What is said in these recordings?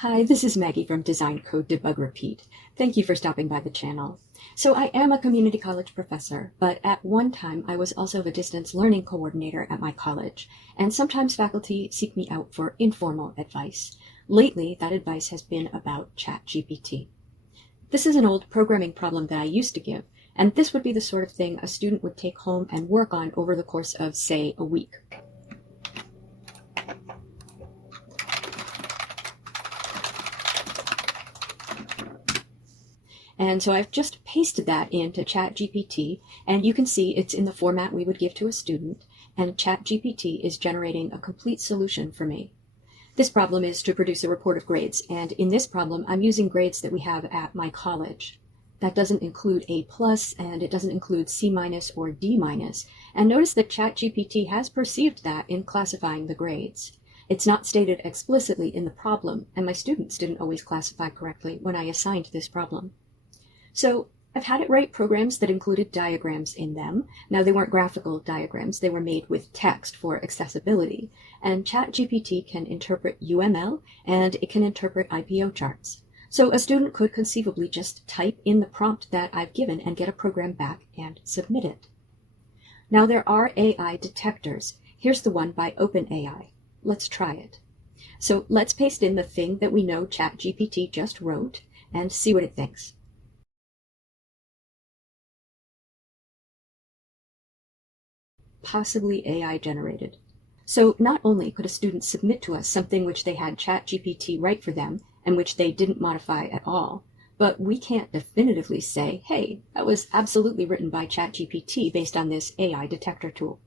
Hi, this is Maggie from Design Code Debug Repeat. Thank you for stopping by the channel. So I am a community college professor, but at one time I was also the distance learning coordinator at my college, and sometimes faculty seek me out for informal advice. Lately, that advice has been about ChatGPT. This is an old programming problem that I used to give, and this would be the sort of thing a student would take home and work on over the course of, say, a week. And so I've just pasted that into ChatGPT, and you can see it's in the format we would give to a student, and ChatGPT is generating a complete solution for me. This problem is to produce a report of grades, and in this problem, I'm using grades that we have at my college. That doesn't include A+, and it doesn't include C- or D-. And notice that ChatGPT has perceived that in classifying the grades. It's not stated explicitly in the problem, and my students didn't always classify correctly when I assigned this problem. So I've had it write programs that included diagrams in them. Now, they weren't graphical diagrams. They were made with text for accessibility. And ChatGPT can interpret UML, and it can interpret IPO charts. So a student could conceivably just type in the prompt that I've given and get a program back and submit it. Now, there are AI detectors. Here's the one by OpenAI. Let's try it. So let's paste in the thing that we know ChatGPT just wrote and see what it thinks. Possibly AI generated. So not only could a student submit to us something which they had ChatGPT write for them and which they didn't modify at all, but we can't definitively say, hey, that was absolutely written by ChatGPT based on this AI detector tool.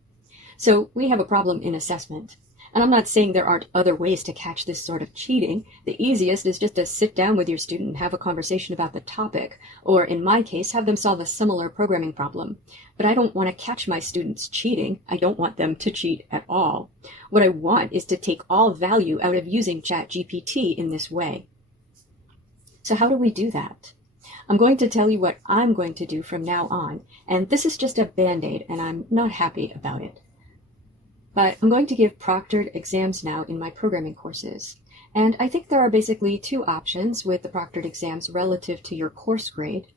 So we have a problem in assessment. And I'm not saying there aren't other ways to catch this sort of cheating. The easiest is just to sit down with your student and have a conversation about the topic, or in my case, have them solve a similar programming problem. But I don't want to catch my students cheating. I don't want them to cheat at all. What I want is to take all value out of using ChatGPT in this way. So how do we do that? I'm going to tell you what I'm going to do from now on, and this is just a band-aid, and I'm not happy about it. But I'm going to give proctored exams now in my programming courses. And I think there are basically two options with the proctored exams relative to your course grade.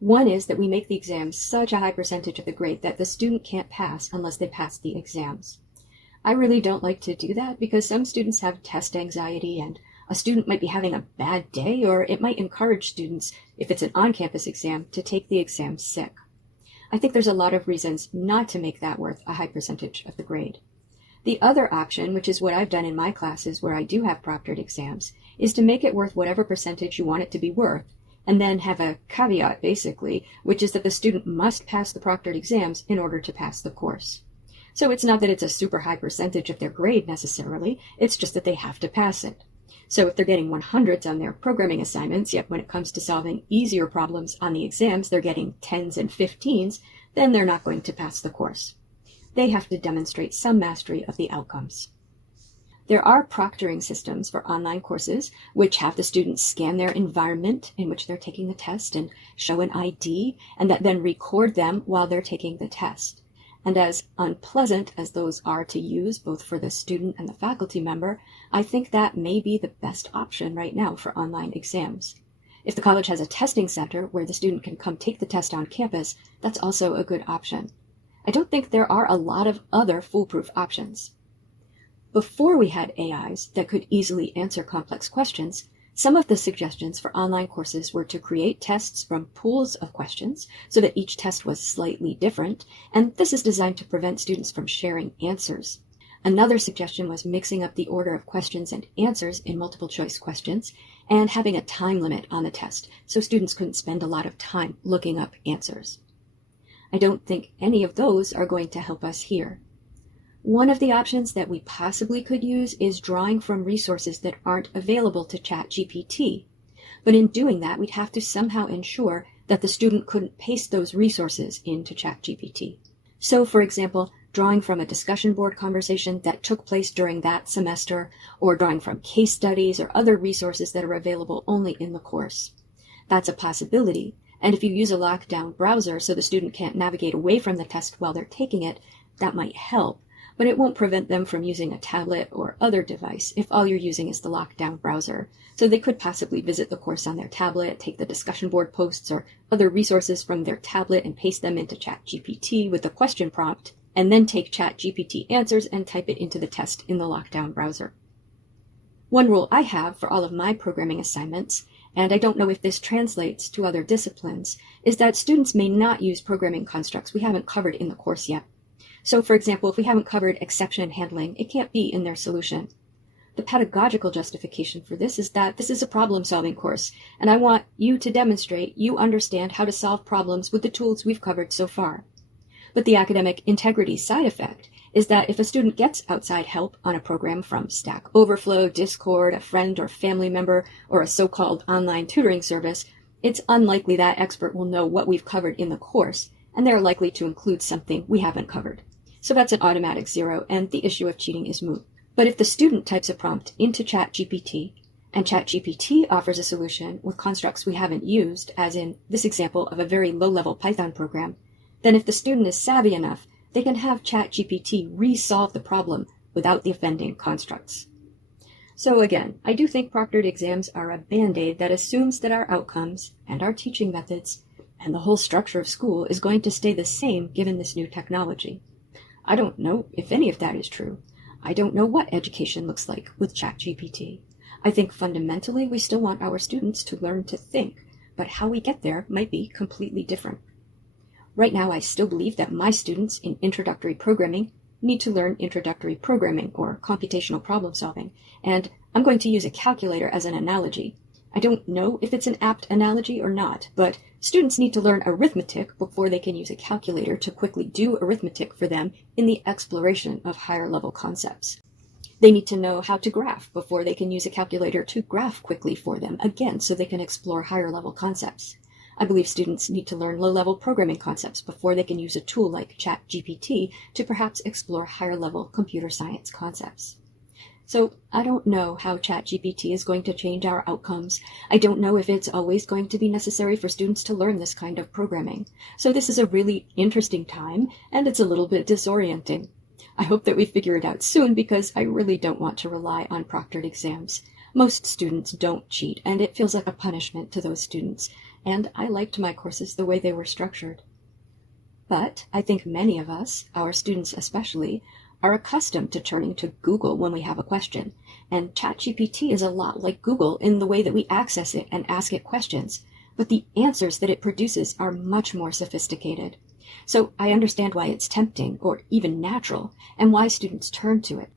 One is that we make the exams such a high percentage of the grade that the student can't pass unless they pass the exams. I really don't like to do that because some students have test anxiety, and a student might be having a bad day, or it might encourage students, if it's an on-campus exam, to take the exam sick. I think there's a lot of reasons not to make that worth a high percentage of the grade. The other option, which is what I've done in my classes where I do have proctored exams, is to make it worth whatever percentage you want it to be worth, and then have a caveat, basically, which is that the student must pass the proctored exams in order to pass the course. So it's not that it's a super high percentage of their grade necessarily, it's just that they have to pass it. So if they're getting 100s on their programming assignments, yet when it comes to solving easier problems on the exams, they're getting 10s and 15s, then they're not going to pass the course. They have to demonstrate some mastery of the outcomes. There are proctoring systems for online courses which have the students scan their environment in which they're taking the test and show an ID, and that then record them while they're taking the test. And as unpleasant as those are to use, both for the student and the faculty member, I think that may be the best option right now for online exams. If the college has a testing center where the student can come take the test on campus, that's also a good option. I don't think there are a lot of other foolproof options. Before we had AIs that could easily answer complex questions, some of the suggestions for online courses were to create tests from pools of questions so that each test was slightly different, and this is designed to prevent students from sharing answers. Another suggestion was mixing up the order of questions and answers in multiple choice questions and having a time limit on the test so students couldn't spend a lot of time looking up answers. I don't think any of those are going to help us here. One of the options that we possibly could use is drawing from resources that aren't available to ChatGPT. But in doing that, we'd have to somehow ensure that the student couldn't paste those resources into ChatGPT. So, for example, drawing from a discussion board conversation that took place during that semester, or drawing from case studies or other resources that are available only in the course. That's a possibility. And if you use a lockdown browser so the student can't navigate away from the test while they're taking it, that might help. but it won't prevent them from using a tablet or other device if all you're using is the lockdown browser. So they could possibly visit the course on their tablet, take the discussion board posts or other resources from their tablet and paste them into ChatGPT with a question prompt, and then take ChatGPT answers and type it into the test in the lockdown browser. One rule I have for all of my programming assignments, and I don't know if this translates to other disciplines, is that students may not use programming constructs we haven't covered in the course yet. So, for example, if we haven't covered exception handling, it can't be in their solution. The pedagogical justification for this is that this is a problem-solving course, and I want you to demonstrate you understand how to solve problems with the tools we've covered so far. But the academic integrity side effect is that if a student gets outside help on a program from Stack Overflow, Discord, a friend or family member, or a so-called online tutoring service, it's unlikely that expert will know what we've covered in the course, and they're likely to include something we haven't covered. So that's an automatic 0, and the issue of cheating is moot. But if the student types a prompt into ChatGPT, and ChatGPT offers a solution with constructs we haven't used, as in this example of a very low-level Python program, then if the student is savvy enough, they can have ChatGPT re-solve the problem without the offending constructs. So again, I do think proctored exams are a band-aid that assumes that our outcomes and our teaching methods and the whole structure of school is going to stay the same given this new technology. I don't know if any of that is true. I don't know what education looks like with ChatGPT. I think fundamentally we still want our students to learn to think, but how we get there might be completely different. Right now, I still believe that my students in introductory programming need to learn introductory programming or computational problem solving, and I'm going to use a calculator as an analogy. I don't know if it's an apt analogy or not, but students need to learn arithmetic before they can use a calculator to quickly do arithmetic for them in the exploration of higher level concepts. They need to know how to graph before they can use a calculator to graph quickly for them, again, so they can explore higher level concepts. I believe students need to learn low-level programming concepts before they can use a tool like ChatGPT to perhaps explore higher-level computer science concepts. So I don't know how ChatGPT is going to change our outcomes. I don't know if it's always going to be necessary for students to learn this kind of programming. So this is a really interesting time, and it's a little bit disorienting. I hope that we figure it out soon because I really don't want to rely on proctored exams. Most students don't cheat, and it feels like a punishment to those students. And I liked my courses the way they were structured. But I think many of us, our students especially, are accustomed to turning to Google when we have a question, and ChatGPT is a lot like Google in the way that we access it and ask it questions, but the answers that it produces are much more sophisticated. So I understand why it's tempting, or even natural, and why students turn to it.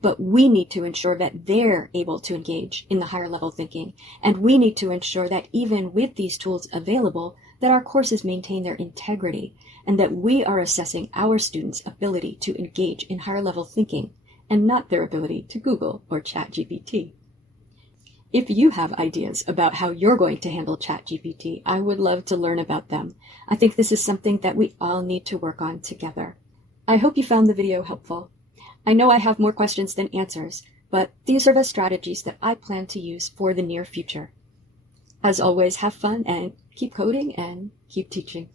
But we need to ensure that they're able to engage in the higher level thinking, and we need to ensure that even with these tools available, that our courses maintain their integrity, and that we are assessing our students' ability to engage in higher level thinking, and not their ability to Google or ChatGPT. If you have ideas about how you're going to handle ChatGPT, I would love to learn about them. I think this is something that we all need to work on together. I hope you found the video helpful. I know I have more questions than answers, but these are the strategies that I plan to use for the near future. As always, have fun and keep coding and keep teaching.